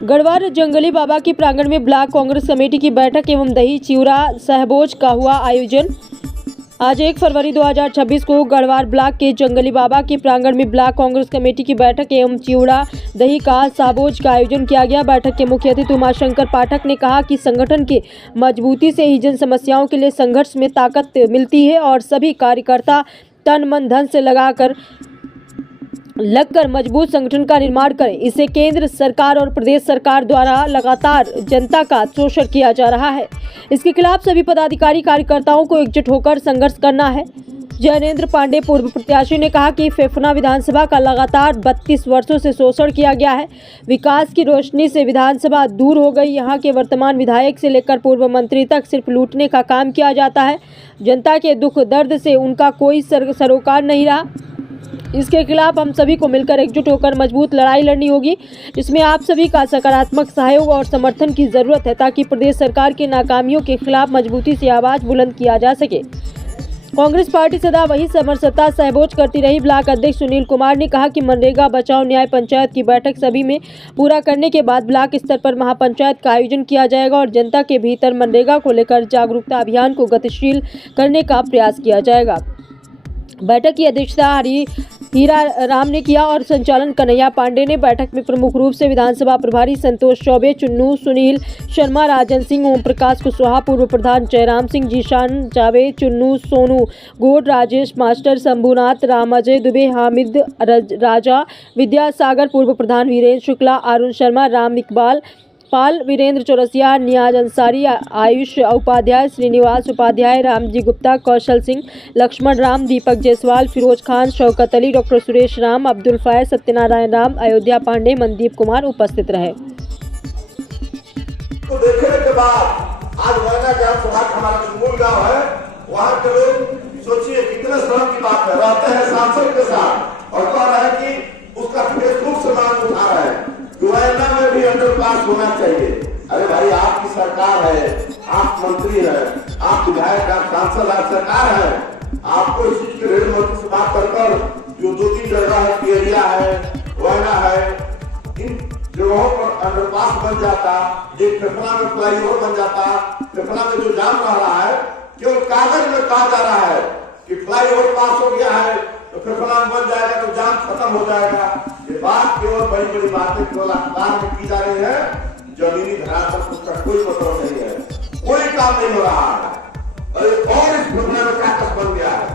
गढ़वाल जंगली बाबा के प्रांगण में ब्लॉक कांग्रेस कमेटी की बैठक एवं दही चिवड़ा सहभोज का हुआ आयोजन। आज 1 फरवरी 2026 को गढ़वाल ब्लॉक के जंगली बाबा के प्रांगण में ब्लॉक कांग्रेस कमेटी की बैठक एवं चिवड़ा दही का सहभोज का आयोजन किया गया। बैठक के मुख्य अतिथि उमाशंकर पाठक ने कहा कि संगठन के मजबूती से ही जन समस्याओं के लिए संघर्ष में ताकत मिलती है और सभी कार्यकर्ता तन मन धन से लगकर मजबूत संगठन का निर्माण करें। इसे केंद्र सरकार और प्रदेश सरकार द्वारा लगातार जनता का शोषण किया जा रहा है। इसके खिलाफ सभी पदाधिकारी कार्यकर्ताओं को एकजुट होकर संघर्ष करना है। जयनेंद्र पांडे पूर्व प्रत्याशी ने कहा कि फेफना विधानसभा का लगातार 32 वर्षों से शोषण किया गया है। विकास की रोशनी से विधानसभा दूर हो गई। यहाँ के वर्तमान विधायक से लेकर पूर्व मंत्री तक सिर्फ लूटने का काम किया जाता है। जनता के दुख दर्द से उनका कोई सरोकार नहीं रहा। इसके खिलाफ हम सभी को मिलकर एकजुट होकर मजबूत लड़ाई लड़नी होगी। इसमें आप सभी का सकारात्मक सहयोग और समर्थन की जरूरत है ताकि प्रदेश सरकार की नाकामियों के खिलाफ मजबूती से आवाज बुलंद किया जा सके। कांग्रेस पार्टी सदा वही समरसता सहभोज करती रही। ब्लॉक अध्यक्ष सुनील कुमार ने कहा कि मनरेगा बचाओ न्याय पंचायत की बैठक सभी में पूरा करने के बाद ब्लॉक स्तर पर महापंचायत का आयोजन किया जाएगा और जनता के भीतर मनरेगा को लेकर जागरूकता अभियान को गतिशील करने का प्रयास किया जाएगा। बैठक की अध्यक्षता हीरा राम ने किया और संचालन कन्हैया पांडे ने। बैठक में प्रमुख रूप से विधानसभा प्रभारी संतोष चौबे, चुन्नू, सुनील शर्मा, राजन सिंह, ओम प्रकाश कुशवाहा, पूर्व प्रधान जयराम सिंह, जीशान जावे, चुन्नू, सोनू गोड, राजेश मास्टर, शंभुनाथ, राम, अजय दुबे, हामिद राजा, विद्यासागर, पूर्व प्रधान वीरेंद्र शुक्ला, अरुण शर्मा, राम इकबाल पाल, वीरेंद्र चौरसिया, नियाज अंसारी, आयुष उपाध्याय, श्रीनिवास उपाध्याय, रामजी गुप्ता, कौशल सिंह, लक्ष्मण राम, दीपक जायसवाल, फिरोज खान, शौकत अली, डॉक्टर सुरेश राम, अब्दुल फैज, सत्यनारायण राम, अयोध्या पांडे, मनदीप कुमार उपस्थित रहे। तो देखने के बाद आज वैना ग्राम सभा हमारा मूल गाँव है, वहाँ के लोग सोचिए कितने श्रम की बात है, रहते हैं सांसद के साथ और कह रहे हैं कि उसका फेसबुक से मांग उठा रहे हैं वैना में भी अंडरपास होना चाहिए। अरे भाई आपकी सरकार है, आप मंत्री है, आप विधायक, आप सांसद, आप सरकार है, आपको इस चीज के रेल मंत्री से बात कर जो 2-3 जगह है, पियरिया है, वैना है, इन जगहों पर अंडरपास बन जाता, एक फेफना में फ्लाईओवर बन जाता। फेफना में जो जाम रह रहा है केवल कागज में कहा जा रहा है कि फ्लाईओवर पास हो गया है तो फेफना बन जाएगा तो जाम खत्म हो जाएगा। ये बात केवल बड़ी बड़ी बातें केवल अखबार में की जा रही है, जमीनी धरातल पर उसका कोई मतलब नहीं है, कोई काम नहीं हो रहा है। और इस घटना में कागज बन गया है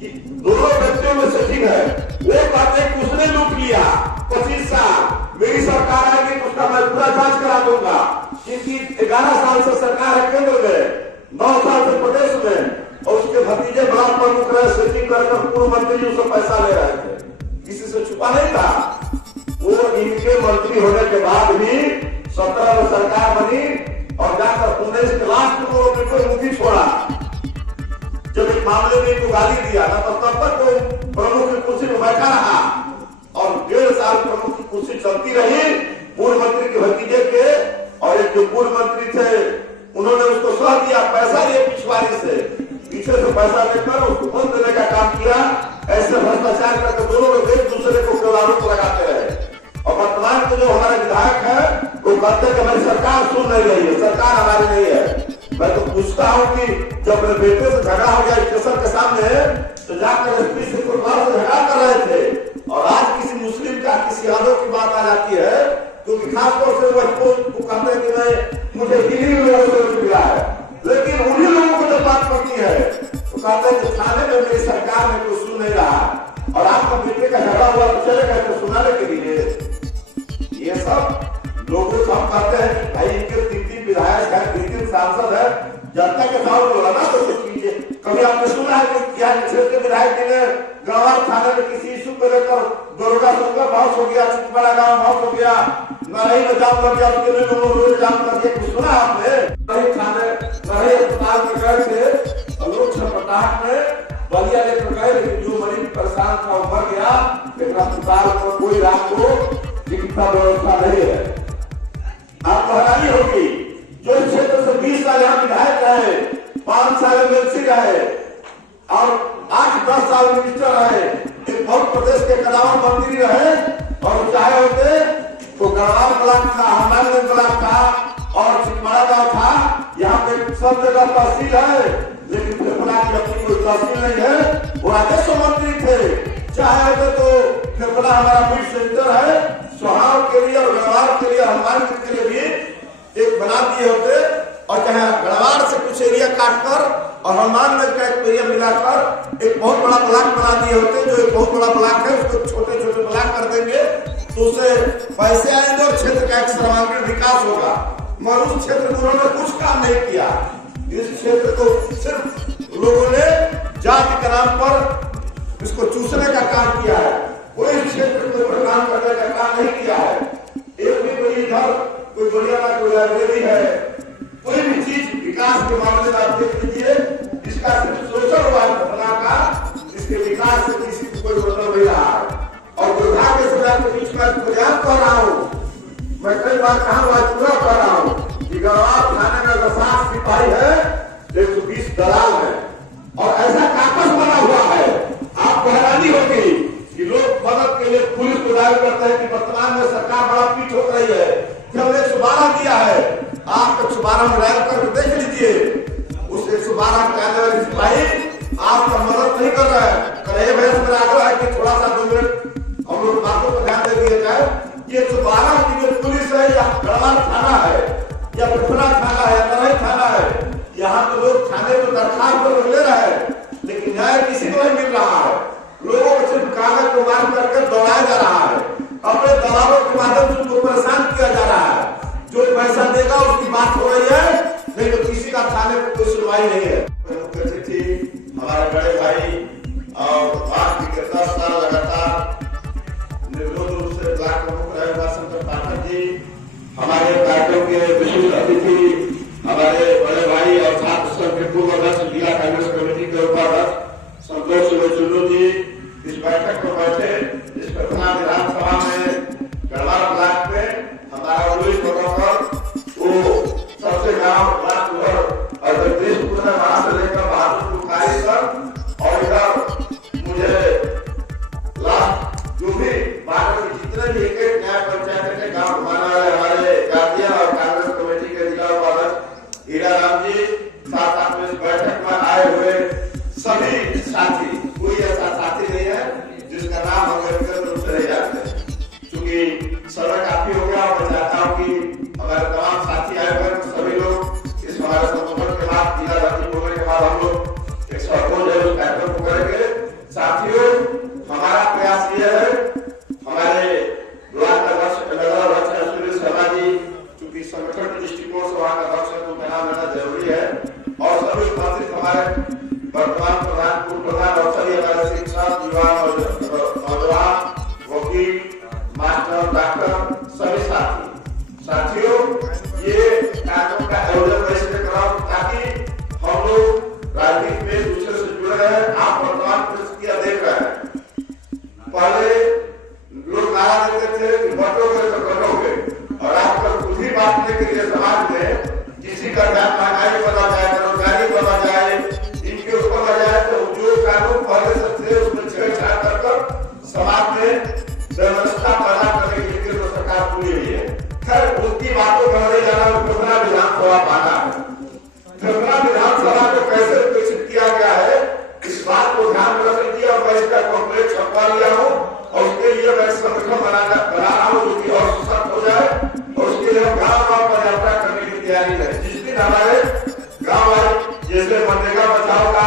कि दोनों व्यक्तियों में से ठीक है वो बातें कि उसने लूट लिया 25 साल, मेरी सरकार आएगी तो उसका मैं पूरा जांच करा दूंगा। क्योंकि 11 साल से सरकार है केंद्र में, 9 साल से प्रदेश में, और उसके भतीजे ब्लॉक प्रमुख रहे, सेटिंग कर पूर्व मंत्री उससे पैसा ले रहे थे, किसी से छुपा नहीं था। वो इनके मंत्री होने के बाद भी 17 में सरकार बनी और जाकर 19 के लास्ट में वो बिल्कुल मुक्ति छोड़ा। जब एक मामले में इनको गाली दिया ना तो तब तक वो प्रमुख की कुर्सी में बैठा रहा और 1.5 साल प्रमुख की कुर्सी चलती रही पूर्व मंत्री के भतीजे के। और एक जो पूर्व मंत्री थे उन्होंने उसको सह दिया, पैसा लिए पिछवाड़ी से, पीछे से पैसा लेकर उसको बंद देने का काम किया। ऐसे भ्रष्टाचार करके दोनों लोग एक दूसरे को केवल आरोप लगाते रहे। और वर्तमान के जो हमारे विधायक है वो कहते हैं कि हमारी सरकार सुन नहीं रही है, सरकार हमारी नहीं है। मैं तो पूछता हूँ कि जब मेरे बेटे से झगड़ा हो गया स्टेशन के सामने तो जाकर एसपी से कोतवाल से झगड़ा कर रहे थे और आज किसी मुस्लिम का किसी यादव की बात आ जाती है क्योंकि खासतौर से वो कहते हैं कि मुझे हिंदी लोगों से मिला है, लेकिन उन्हीं लोगों को जब बात करती है तो कहते हैं कि थाने में मेरी सरकार में कोई सुन नहीं रहा और आपका बेटे का झगड़ा हुआ तो चले गए तो सुनाने के लिए। ये सब लोगों से हम कहते हैं कि भाई इनके 3 विधायक है, 3 सांसद है, जनता के साथ बोला ना तो कीजिए। कभी आपने सुना है कि क्या क्षेत्र के विधायक जी ने गढ़वाल थाने में किसी इशू को लेकर दरोगा सुनकर बहुत हो गया, चितबड़ा गाँव बहुत हो गया, नरही में जाम लग गया, उसके लिए लोगों रोज जाम कर दिया, कुछ सुना आपने? नरही थाने नरही अस्पताल में गए थे और लोग छपटाहट में बलिया लेकर गए, लेकिन जो मरीज परेशान था वो मर गया। लेकिन अस्पताल में कोई रात को चिकित्सा व्यवस्था नहीं है। आपको हैरानी होगी जो क्षेत्र से 20 साल यहाँ विधायक रहे, 5 साल एमएलसी रहे और 8-10 साल मिनिस्टर रहे, एक बहुत प्रदेश के कदावर मंत्री रहे और चाहे होते तो गढ़वाल ब्लॉक ब्लॉक था, हमारे ब्लॉक था और चिकमाड़ा गाँव था। यहाँ पे सब जगह तहसील है, लेकिन फेफड़ा की अपनी कोई तहसील नहीं है। वो राजस्व मंत्री थे, चाहे होते तो फेफड़ा हमारा बीट सेंटर है, सोहाव के लिए और गढ़वाल के लिए, हनुमान के लिए भी एक बना दिए होते। और चाहे गढ़वाल से कुछ एरिया काटकर और हनुमानगंज का एक एरिया मिलाकर एक बहुत बड़ा ब्लॉक बना दिए होते। जो एक बहुत बड़ा ब्लॉक है उसको छोटे छोटे ब्लॉक कर देंगे तो उसे पैसे आएंगे और क्षेत्र का एक सर्वांगीण विकास होगा। मगर उस क्षेत्र में उन्होंने कुछ काम नहीं किया। इस क्षेत्र को सिर्फ लोगों ने जाति के नाम पर इसको चूसने का काम किया है। कोई क्षेत्र को प्रदान करने का काम नहीं किया है। एक भी कोई इधर कोई बढ़िया कोई लाइब्रेरी है, कोई भी चीज विकास के मामले में आप देख लीजिए, इसका सिर्फ सोशल वर्क बना का इसके विकास से किसी को कोई मतलब नहीं रहा है। और दुर्भाग्य से मैं आपके बीच में प्रयास कर रहा हूँ, मैं कई बार कहा हुआ पूरा कर रहा हूँ कि गढ़वाल थाने में 60 सिपाही है, 120 दलाल है और ऐसा कागज बना हुआ है। आपको हैरानी होगी कि लोग मदद के लिए पुलिस को दायर करते हैं कि वर्तमान में सरकार बड़ा पीठ हो रही है कि हमने 112 दिया है। आप 112 में डायल करके देख लीजिए, उस 112 के आने वाले सिपाही आपका मदद नहीं कर रहा है। कल भैंस मेरा आग्रह है कि थोड़ा सा 2 मिनट हम लोग बातों पर ध्यान दे दिया जाए। ये 112 की जो पुलिस है या गढ़वाल थाना है या पिपरा थाना है या तराई थाना है, यहाँ तो लोग थाने में दरखास्त पर ले रहे हैं, लेकिन न्याय किसी को नहीं मिल रहा है। लोगों को सिर्फ कागज को मार करके दौड़ाया जा रहा है, अपने दबावों के माध्यम से उनको परेशान किया जा रहा है। जो पैसा देगा उसकी बात हो रही है, नहीं तो किसी का थाने पर कोई सुनवाई नहीं है। मुख्य अतिथि हमारे बड़े भाई और पार्टी के 10 साल लगातार निर्विरोध रूप से ब्लॉक प्रमुख रहे हुआ शंकर पाठक जी, हमारे कार्यक्रम के विशिष्ट अतिथि हमारे बड़े भाई और छात्र संघ के पूर्व अध्यक्ष जिला कांग्रेस कमेटी के उपाध्यक्ष संतोष चुन्नू जी इस बैठक में बैठे। इस पटना विधानसभा में गढ़वाल ब्लॉक में हमारा उल्लेख होकर वो सबसे गांव ब्लॉक और जगदीशपुर है, वहां से लेकर बहादुरपुर खाई तक और इधर मुझे लास्ट जो भी बाहर के जितने भी एक न्याय पंचायत के गांव घुमाने वाले हमारे गार्जियन और कांग्रेस कमेटी के जिला उपाध्यक्ष हीरा राम जी, साथ में इस बैठक में आए हुए सभी साथी, कोई ऐसा साथी नहीं है जिसका नाम हम व्यक्तिगत रूप से नहीं जानते। क्योंकि समय काफी हो गया और मैं चाहता हूँ कि हमारे तमाम साथी आए हुए सभी लोग इस हमारे संबोधन के बाद जिला रात्रि बोलने के बाद हम लोग 102 कार्यक्रम को करेंगे। साथियों, हमारा प्रयास ये है, हमारे ब्लॉक अध्यक्ष सुनील शर्मा जी चूंकि संगठन के दृष्टिकोण से वहाँ का अध्यक्ष को बयान लेना जरूरी है और सभी उपस्थित हमारे वर्तमान प्रधान, पूर्व प्रधान और सभी हमारे शिक्षक, युवा और नौजवान, वकील, मास्टर, डॉक्टर, सभी साथियों, ये कार्यक्रम का आयोजन इसलिए कर रहा हूँ ताकि हम लोग राजनीति में दूसरे से जुड़े रहे। आप वर्तमान परिस्थितियां देख रहे हैं, पहले लोग नारा देते थे कि बटोगे तो कटोगे, और आजकल कुछ ही बांटने के लिए समाज में किसी का ध्यान महंगाई बढ़ा जाए, बेरोजगारी बढ़ा जाए, इनके ऊपर आ जाए तो जो कानून पहले से थे उसमें छेड़छाड़ कर समाज में व्यवस्था पैदा करने के लिए तो सरकार पूरी हुई है। खैर उनकी बातों पर नहीं जाना, फेफड़ा विधानसभा पाना है। फेफड़ा विधानसभा को कैसे विकसित किया गया है इस बात को ध्यान में रख लीजिए और मैं इसका कॉम्प्लेक्स छपवा लिया हूँ और उसके लिए मैं संगठन बना रहा हूँ जो कि और सशक्त हो जाए और उसके लिए हम गाँव पर यात्रा करने की तैयारी है। जिस दिन हमारे गाँव जैसे मनरेगा बचाओ का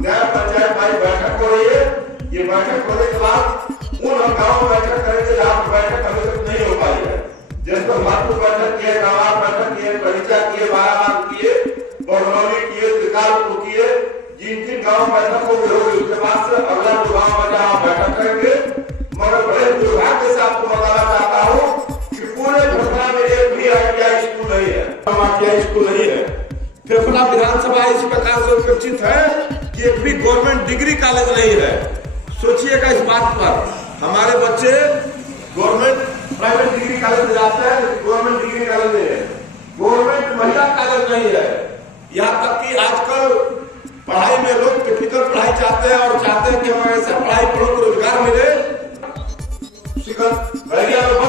न्याय पंचायत वाली बैठक हो रही है, ये बैठक होने के बाद उन गाँव में बैठक करेंगे जहाँ बैठक अभी तक नहीं हो पाई है। जैसे मातुर बैठक किए, गढ़वाल बैठक किए, बगीचा किए, बाराबाद किए, बरनौली किए, त्रिकालपुर किए, जिन गाँव बैठक होगी उसके बाद से अगला जो गाँव बचा बैठक करेंगे। मगर बड़े दुर्भाग्य से आपको बताना चाहता हूँ कि पूरे फेफड़ा में एक भी ITI स्कूल नहीं है, ITI स्कूल नहीं है। फेफड़ा विधानसभा इस प्रकार से विकसित है कि एक भी गवर्नमेंट डिग्री कॉलेज नहीं है। सोचिएगा इस बात पर, हमारे बच्चे गवर्नमेंट प्राइवेट डिग्री कॉलेज में जाते हैं लेकिन गवर्नमेंट डिग्री कॉलेज नहीं है, गवर्नमेंट महिला कॉलेज नहीं है। यहाँ तक कि आजकल पढ़ाई में लोग टेक्निकल पढ़ाई चाहते हैं और चाहते हैं कि हमें ऐसा पढ़ाई पढ़ो तो रोजगार मिले, शिक्षक बन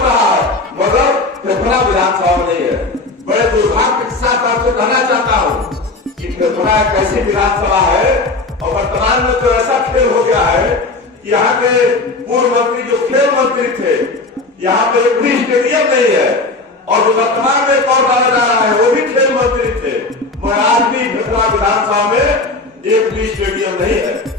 रहा है, मगर खेलधरा विधानसभा में नहीं है। बड़े दुर्भाग्य के साथ आपसे कहना चाहता हूँ कि खेलधरा एक ऐसी विधानसभा है और वर्तमान में तो ऐसा खेल हो गया है कि यहाँ के पूर्व मंत्री जो खेल मंत्री थे, यहाँ पे एक भी स्टेडियम नहीं है, और जो वर्तमान में कौन डाला जा रहा है वो भी खेल मंत्री थे, मगर आज भी खेलधरा विधानसभा में एक भी स्टेडियम नहीं है।